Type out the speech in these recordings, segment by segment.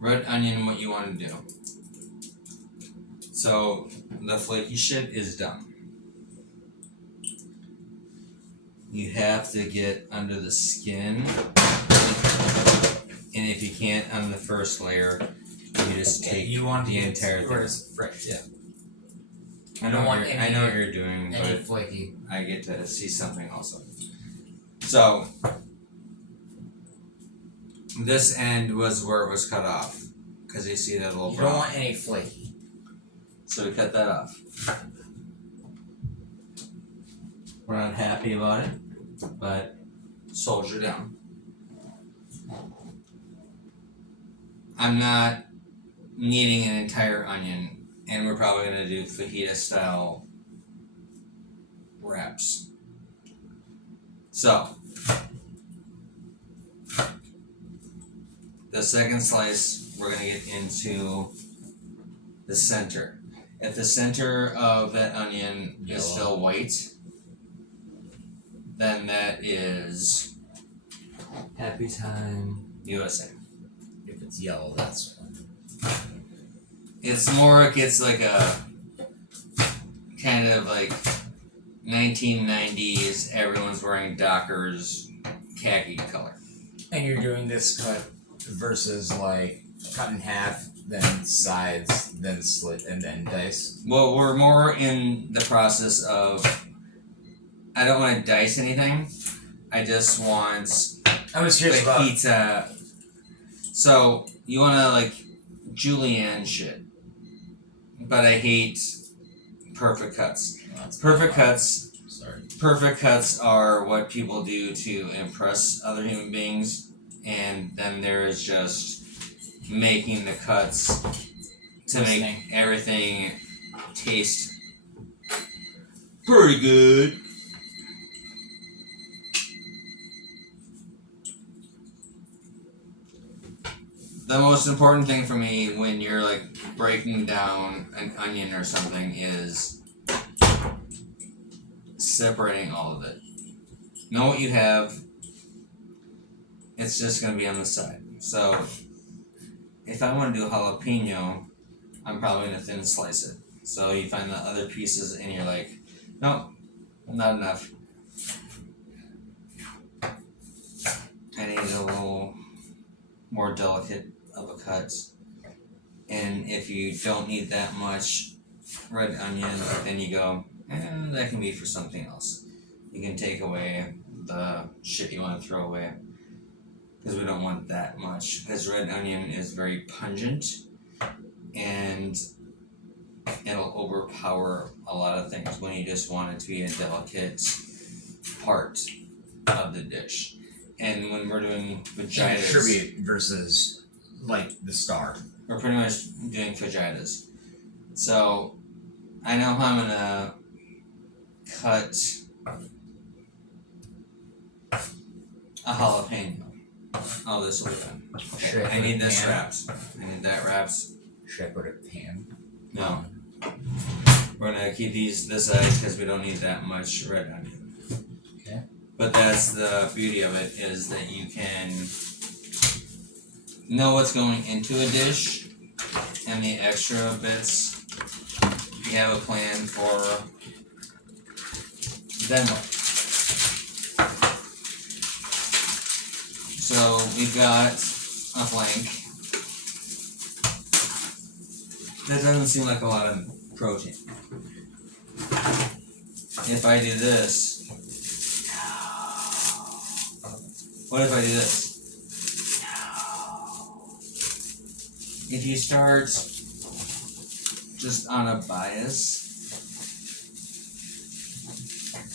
red onion, what you want to do. So the flaky shit is done. You have to get under the skin, and if you can't on the first layer, you just take the entire thing. Fresh, yeah. I know what you're doing, Any but flaky. I get to see something also. So this end was where it was cut off, because you see that little. You don't want any flaky. So we cut that off. We're not happy about it, but soldier down. I'm not needing an entire onion, and we're probably gonna do fajita style wraps. So the second slice, we're gonna get into the center. If the center of that onion is still white, then that is Happy time. USA. If it's yellow, that's one. It's more, it gets like a kind of like 1990s, everyone's wearing Dockers khaki color. And you're doing this cut versus like cut in half, then sides, then slit, and then dice? Well, we're more in the process of, I don't want to dice anything. I just want I was curious about pizza. So you want to like julienne shit, but I hate perfect cuts. Perfect cuts. Sorry. Perfect cuts are what people do to impress other human beings, and then there is just making the cuts to make everything taste pretty good. The most important thing for me when you're like breaking down an onion or something is separating all of it. Know what you have. It's just gonna be on the side. So if I want to do jalapeno, I'm probably gonna thin slice it. So you find the other pieces and you're like, nope, not enough. I need a little more delicate of a cut. And if you don't need that much red onion, then you go, that can be for something else. You can take away the shit you want to throw away, because we don't want that much, because red onion is very pungent and it'll overpower a lot of things when you just want it to be a delicate part of the dish. And when we're doing fajitas, tribute versus like the star. We're pretty much doing fajitas. So I know how I'm gonna cut a jalapeno. Oh, this will be fun. Okay, I need this wrapped. I need that wrapped. Should I put a pan? No. We're gonna keep this side because we don't need that much red onion. Okay. But that's the beauty of it, is that you can know what's going into a dish, and the extra bits, you have a plan for then what. So we've got a flank. That doesn't seem like a lot of protein. If I do this, what if I do this? If you start just on a bias,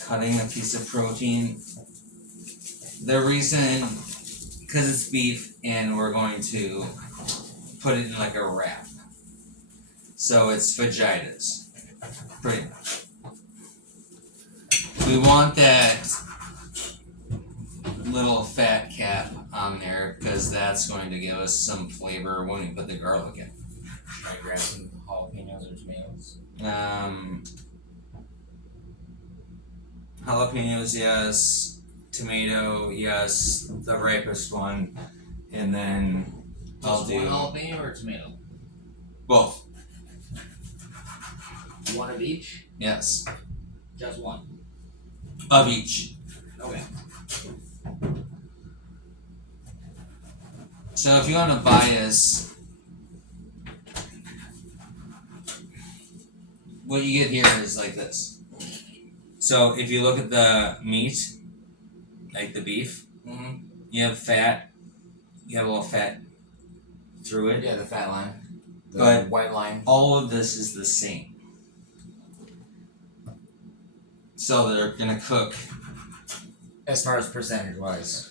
cutting a piece of protein, the reason, because it's beef and we're going to put it in like a wrap. So it's fajitas, pretty much. We want that little fat cap on there because that's going to give us some flavor when we put the garlic in. Should I grab some jalapenos or tomatoes? Jalapenos, yes. Tomato, yes. The ripest one. And then I'll Just do one jalapeno or a tomato? both. One of each? Yes, Just one. of each. Okay. So if you want to bias, what you get here is like this. So if you look at the meat, like the beef, Mm-hmm. you have fat. You have a little fat through it. Yeah, the fat line. The But- white line. All of this is the same. So they're gonna cook. As far as percentage wise.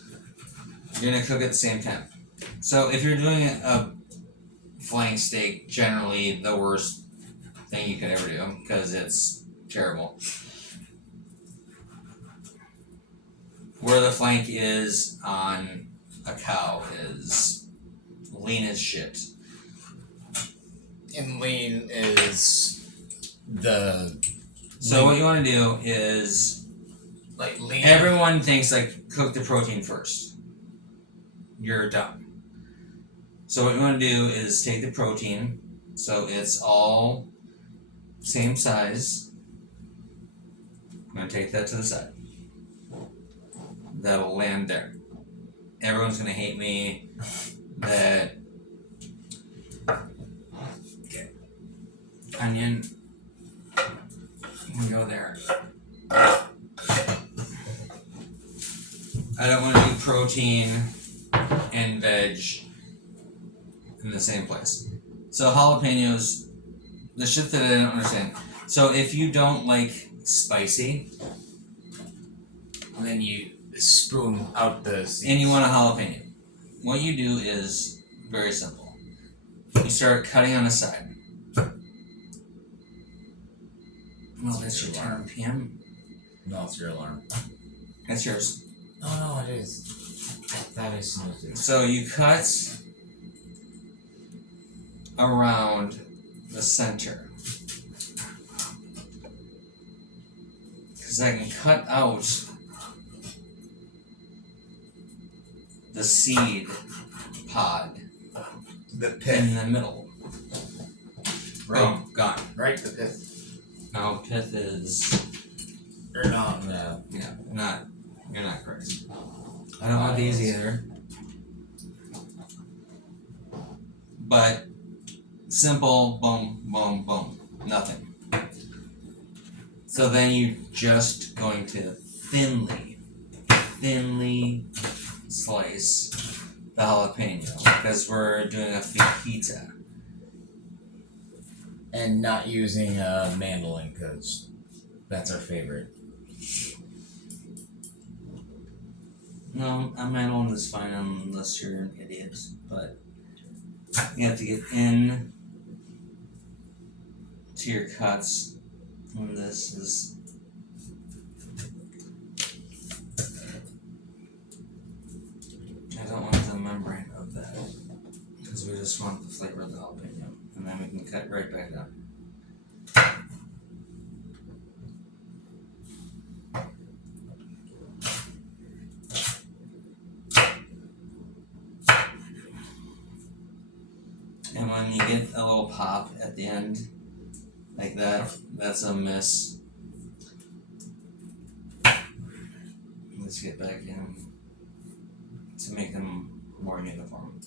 You're gonna cook at the same time. So if you're doing a flank steak, generally the worst thing you could ever do because it's terrible. Where the flank is on a cow is lean as shit. And lean is the So what you want to do is like lean. everyone thinks like cook the protein first. You're done. So what you want to do is take the protein, so it's all same size. I'm gonna take that to the side. That'll land there. Everyone's gonna hate me that. Okay. Onion. We go there. I don't want to do protein and veg in the same place. So jalapenos, the shit that I don't understand. So if you don't like spicy And then you spoon out the seeds. and you want a jalapeno, what you do is very simple. You start cutting on the side. Oh, that's your turn, PM. No, it's your alarm. That's yours. Oh no, it is. I thought I snoozed it. So you cut around the center. Because I can cut out the seed pod The in pith. the middle. Right. Boom, gone. Right, the pith. No, pith is Or not, no. you're not crazy. I don't want these either. But simple, boom, boom, boom. Nothing. So then you just going to thinly slice the jalapeno because we're doing a fajita. And not using a mandolin because that's our favorite. No, a mandolin is fine unless you're an idiot, but you have to get in to your cuts, and this is I don't want the membrane of that because we just want the flavor of the jalapeno, and then we can cut right back up. And when you get a little pop at the end, like that, that's a miss. Let's get back in to make them more uniform.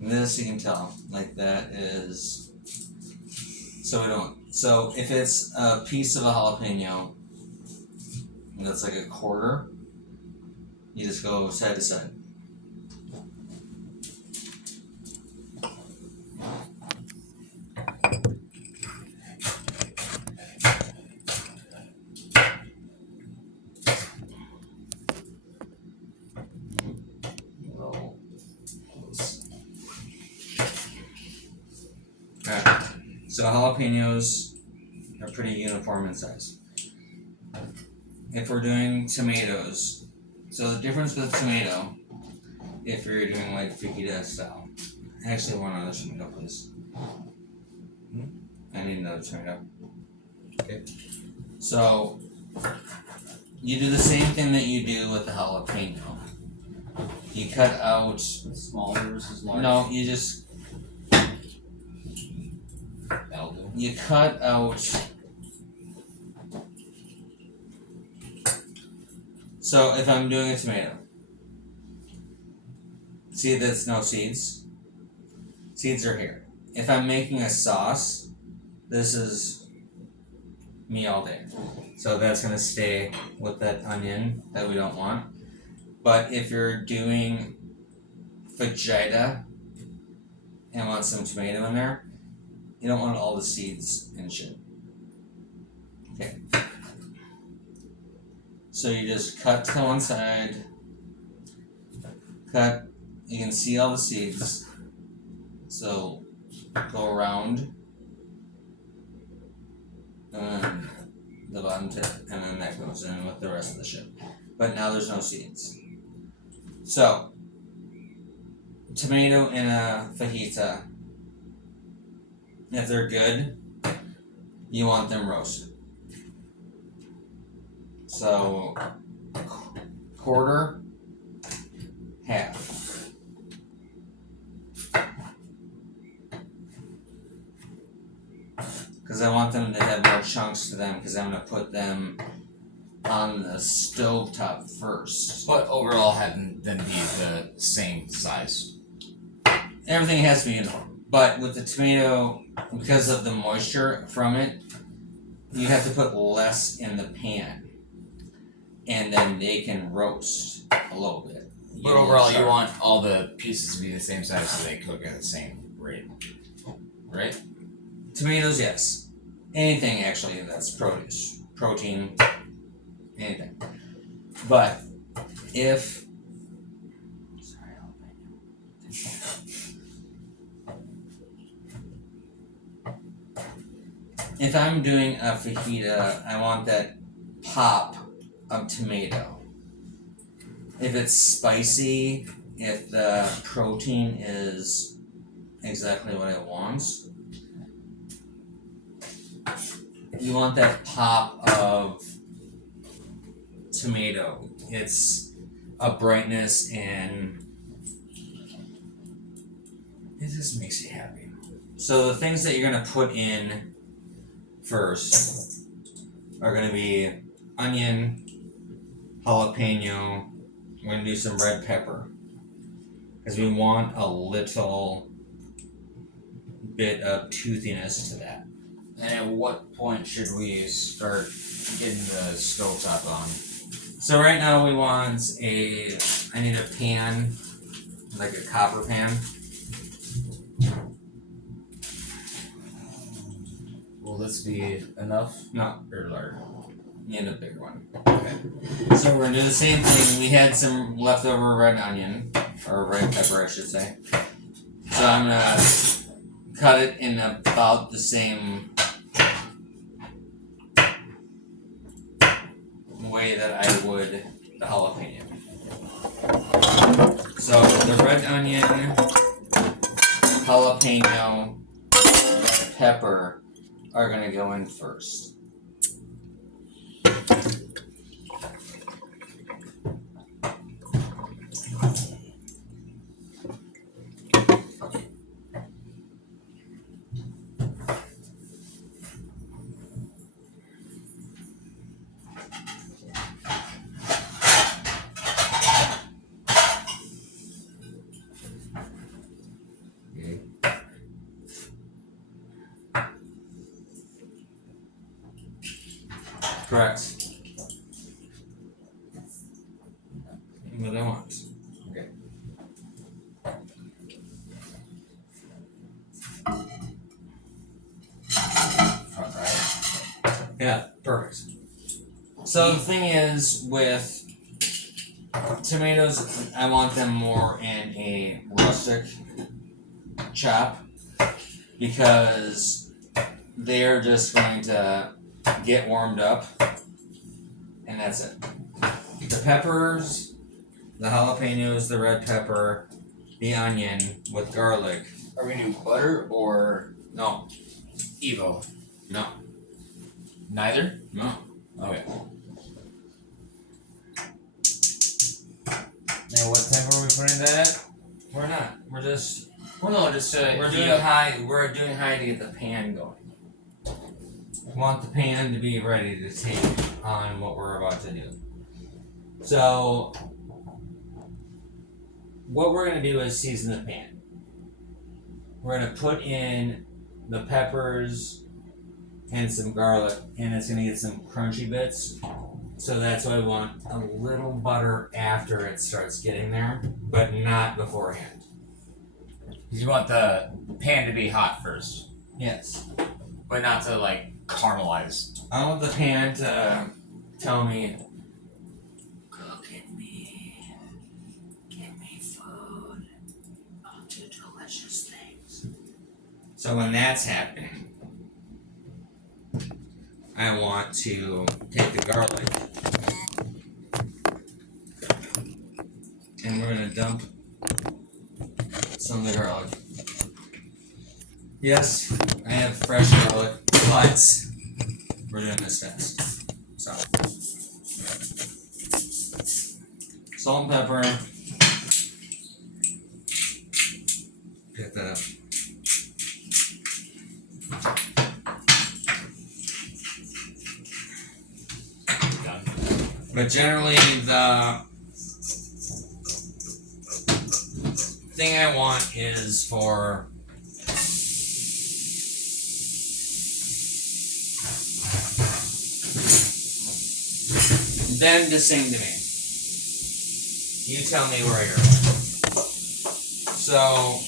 And this you can tell, like that is, so we don't, so if it's a piece of a jalapeno, and that's like a quarter, you just go side to side. Alright, so jalapenos are pretty uniform in size. If we're doing tomatoes, so the difference with tomato, if you're doing like fajita style, actually one other tomato please. I need another tomato. Okay. So, you do the same thing that you do with the jalapeno. You cut out. Smaller versus large. No, you just That'll do. you cut out. So if I'm doing a tomato, see there's no seeds. Seeds are here. If I'm making a sauce, this is me all day. So that's gonna stay with that onion that we don't want. But if you're doing fajita and want some tomato in there, you don't want all the seeds and shit. Okay. So you just cut to one side, cut, you can see all the seeds. So go around and then the bottom tip, and then that goes in with the rest of the shit. But now there's no seeds. So tomato in a fajita, if they're good, you want them roasted. So quarter, half. Because I want them to have more chunks to them, because I'm going to put them on the stovetop first. But overall, having them be the same size. Everything has to be uniform. But with the tomato, because of the moisture from it, you have to put less in the pan. And then they can roast a little bit. But overall, you want all the pieces to be the same size so they cook at the same rate. Right? Tomatoes, yes. Anything actually that's produce. Protein. Anything. But if I'm doing a fajita, I want that pop of tomato. If it's spicy, if the protein is exactly what I want, you want that pop of tomato. It's a brightness and it just makes you happy. So the things that you're gonna put in first are gonna be onion, jalapeno. We're gonna do some red pepper because we want a little bit of toothiness to that. And at what point should we start getting the stovetop on? So right now we want I need a pan, like a copper pan. Will this be enough? No, Or larger? need a bigger one. Okay. So we're gonna do the same thing. We had some leftover red onion, or red pepper I should say. So I'm gonna cut it in about the same way that I would the jalapeno. So the red onion, jalapeno, red pepper are gonna go in first. Correct. What I want. Okay. Front right. Yeah, perfect. So the thing is with tomatoes, I want them more in a rustic chop because they're just going to get warmed up and that's it. The peppers, the jalapenos, the red pepper, the onion with garlic. Are we gonna do butter or No, Evo? no, Neither? no. Okay. Now, what temp are we putting that at? We're not. We're just Well, no, just we're doing high. We're doing high to get the pan going. We want the pan to be ready to take on what we're about to do. So what we're gonna do is season the pan. We're gonna put in the peppers and some garlic, and it's gonna get some crunchy bits. So that's why I want a little butter after it starts getting there, but not beforehand. Because you want the pan to be hot first, Yes. but not to like caramelize. I want the pan to tell me, cook at me, give me food, I'll do delicious things. So when that's happening, I want to take the garlic and we're gonna dump some of the garlic. Yes, I have fresh garlic, but we're doing this fast. So, salt and pepper. Pick that up. Done. But generally, the thing I want is for them to sing to me. You tell me where you're at. So,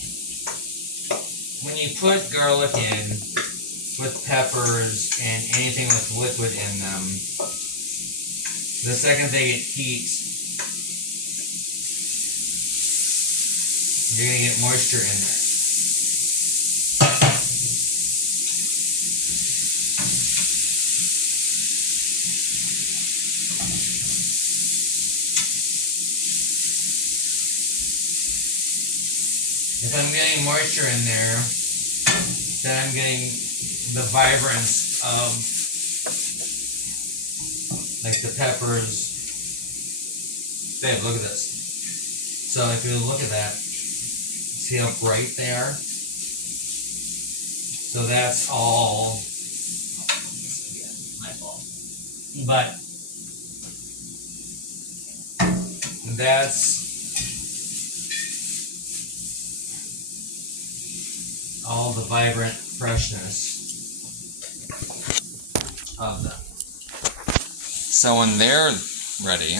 when you put garlic in with peppers and anything with liquid in them, the second they get heat, you're gonna get moisture in there. If I'm getting moisture in there, then I'm getting the vibrance of like the peppers. Babe, look at this. So if you look at that, see how bright they are? So that's all, Yeah, my fault. but that's all the vibrant freshness of them. So when they're ready,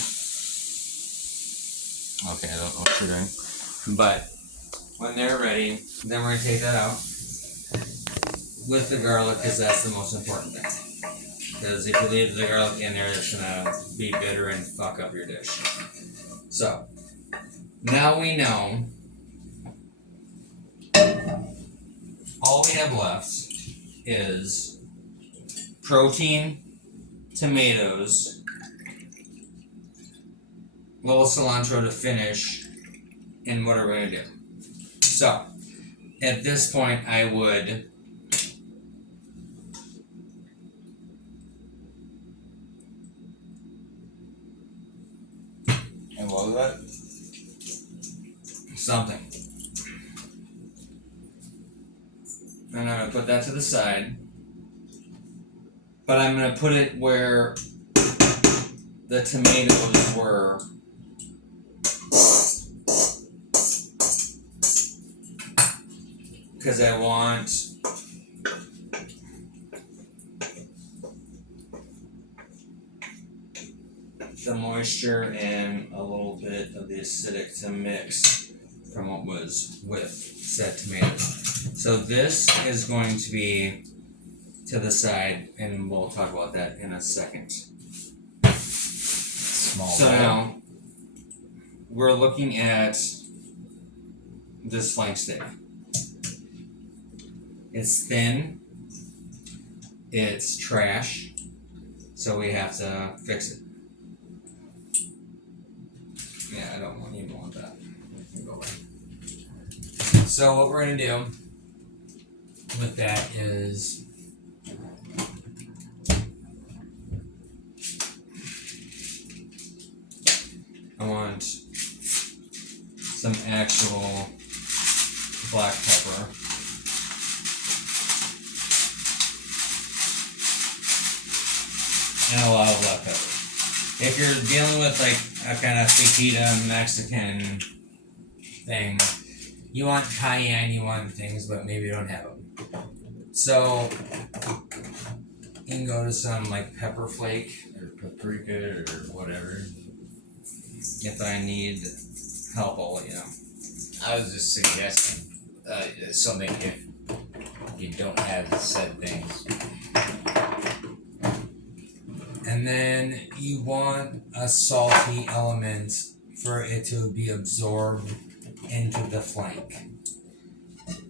okay, I don't know what you're doing, but when they're ready, then we're gonna take that out with the garlic, because that's the most important thing. Because if you leave the garlic in there, it's gonna be bitter and fuck up your dish. So now we know all we have left is protein, tomatoes, little cilantro to finish, and what are we gonna do? So, at this point, I would And what was that? something. And I'm gonna put that to the side. But I'm gonna put it where the tomatoes were. Because I want the moisture and a little bit of the acidic to mix from what was with said tomatoes. So this is going to be to the side, and we'll talk about that in a second. Small. So bowl. now we're looking at this flank steak. It's thin, it's trash, so we have to fix it. Yeah, I don't even want that. Go away. So what we're gonna do with that is I want some actual black pepper. And a lot of black pepper. If you're dealing with like a kind of fajita Mexican thing, you want cayenne, you want things, but maybe you don't have them. So you can go to some like pepper flake or paprika or whatever. If I need help, I'll let you know. I was just suggesting something if you don't have said things. And then you want a salty element for it to be absorbed into the flank.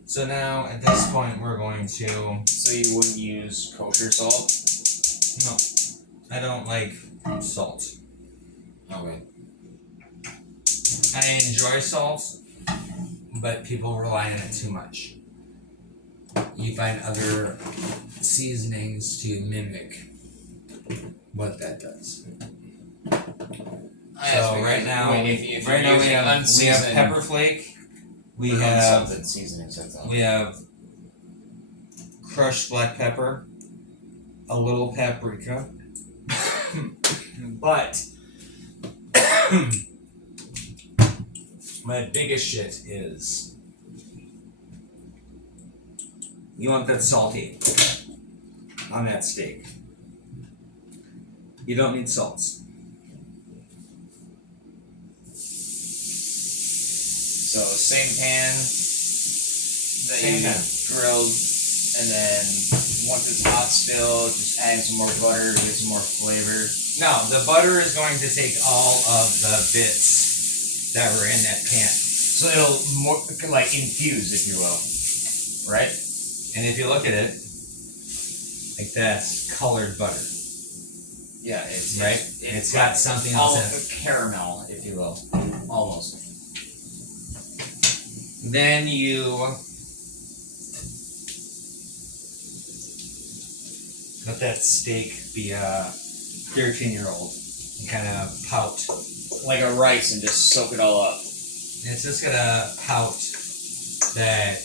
So now at this point we're going to. So you wouldn't use kosher salt? No, I don't like salt. Okay. I enjoy salt, but people rely on it too much. You find other seasonings to mimic what that does. So right now, if we using have pepper flake. We have unsalted seasonings. That's all. we have crushed black pepper, a little paprika, but my biggest shit is you want that salty on that steak. You don't need salts. So same pan that Same you pan. grilled, and then once it's hot still, just add some more butter to get some more flavor. No, the butter is going to take all of the bits that were in that pan. So it'll more like infuse, if you will, right? And if you look at it, like that's colored butter, Yeah, it's right? It's got something else in it. almost caramel, if you will, almost. Then you let that steak be a 13-year-old and kind of pout. Like a rice, and just soak it all up. It's just gonna pout that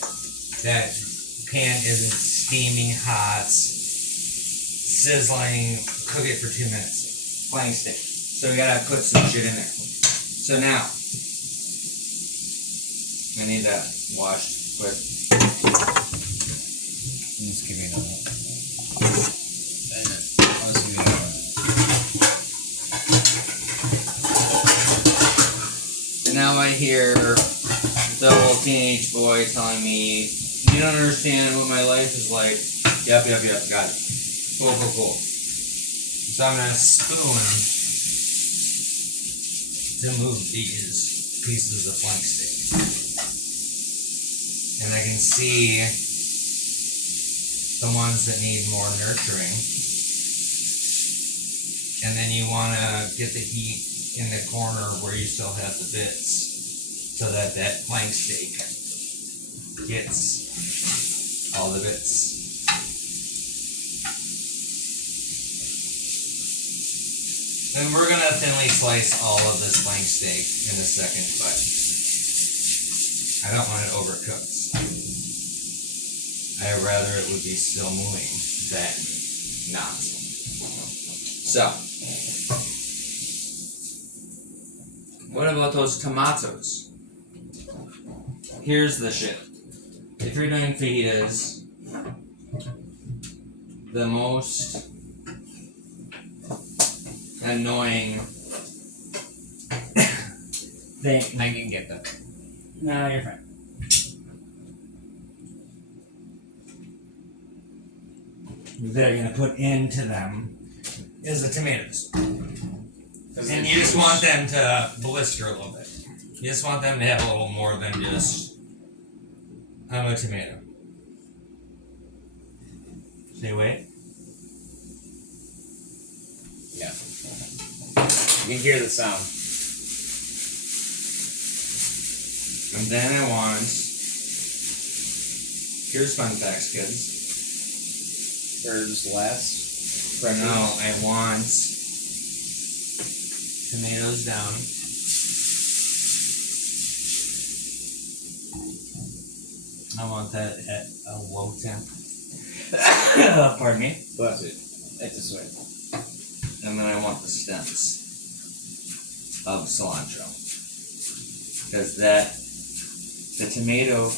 pan isn't steaming hot, sizzling. Cook it for 2 minutes. Flying steak. So we gotta put some shit in there. So now I need that washed quick. Just give me another one. And then, I'll just give you another one. And now I hear the little teenage boy telling me, "You don't understand what my life is like." Yep, got it. Cool. So I'm gonna spoon to move these pieces of flank steak. And I can see the ones that need more nurturing. And then you wanna get the heat in the corner where you still have the bits, so that flank steak gets all the bits. And we're gonna thinly slice all of this flank steak in a second, but I don't want it overcooked. I'd rather it would be still moving than not. So, what about those tomatoes? Here's the shit. If you're doing fajitas, the most annoying thing. I can get them. No, you're fine. They're gonna put into them is the tomatoes. And you just want them to blister a little bit. You just want them to have a little more than just a tomato. Say wait. Yeah. You can hear the sound. And then I want. Here's fun facts, kids. Herbs last. No, I want tomatoes down. I want that at a low temp. Pardon me. Bless it. It's a sweat. And then I want the stems of cilantro. Because the tomato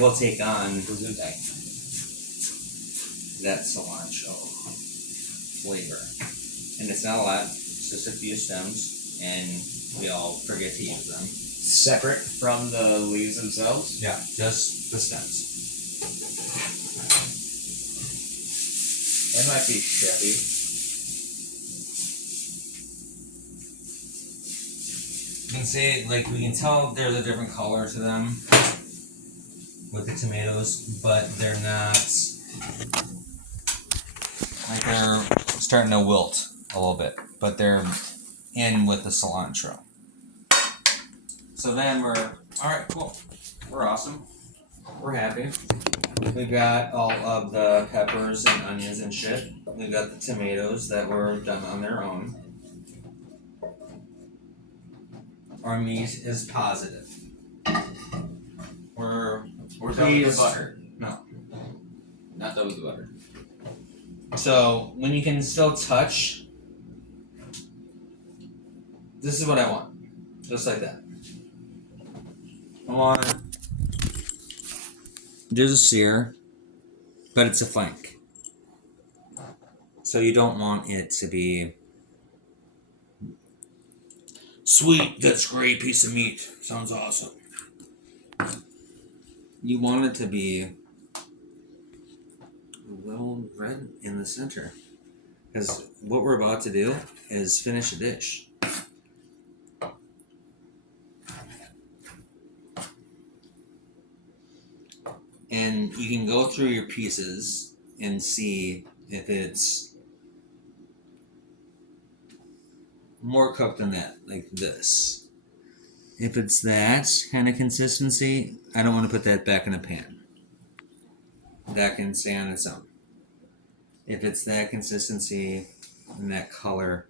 will take on that cilantro flavor. And it's not a lot, it's just a few stems, and we all forget to use them. Separate from the leaves themselves? Yeah, just the stems. That might be chefy. You can see, like, we can tell there's a different color to them with the tomatoes, but they're not, like, they're starting to wilt a little bit, but they're in with the cilantro. So then alright, cool. We're awesome. We're happy. We've got all of the peppers and onions and shit. We've got the tomatoes that were done on their own. Our meat is positive. We're done with pleased. the butter. No. Not done with the butter. So when you can still touch, this is what I want. Just like that. I want, there's a sear, but it's a flank. So you don't want it to be sweet, that's great piece of meat. Sounds awesome. You want it to be a little red in the center. Because what we're about to do is finish a dish. And you can go through your pieces and see if it's more cooked than that, like this. If it's that kind of consistency, I don't want to put that back in a pan. That can stay on its own. If it's that consistency and that color,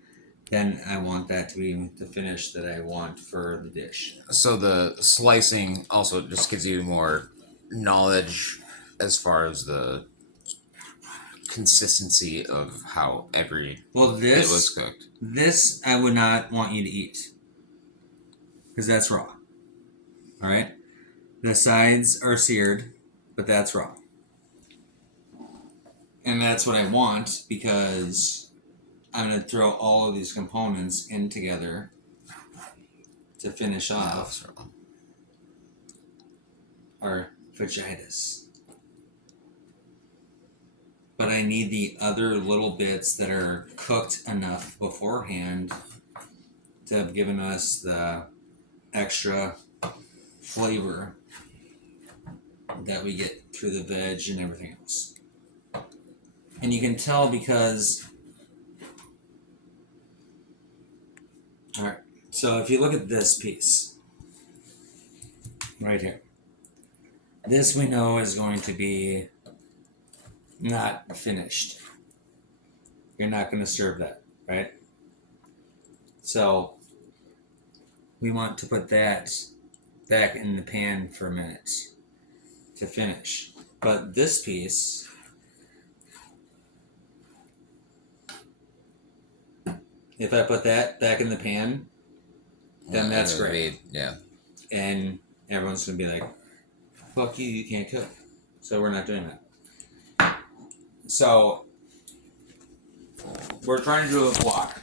then I want that to be the finish that I want for the dish. So the slicing also just gives you more knowledge as far as the consistency of how every Well, bit was cooked. This I would not want you to eat. Because that's raw. Alright? The sides are seared, but that's raw. And that's what I want because I'm going to throw all of these components in together to finish off our fajitas. But I need the other little bits that are cooked enough beforehand to have given us the extra flavor that we get through the veg and everything else. And you can tell because... Alright, so if you look at this piece, right here. This we know is going to be not finished. You're not going to serve that, right? So we want to put that back in the pan for a minute to finish. But this piece, if I put that back in the pan, then that's great. Yeah. And everyone's going to be like, fuck you, you can't cook. So we're not doing that. So we're trying to do a vlog.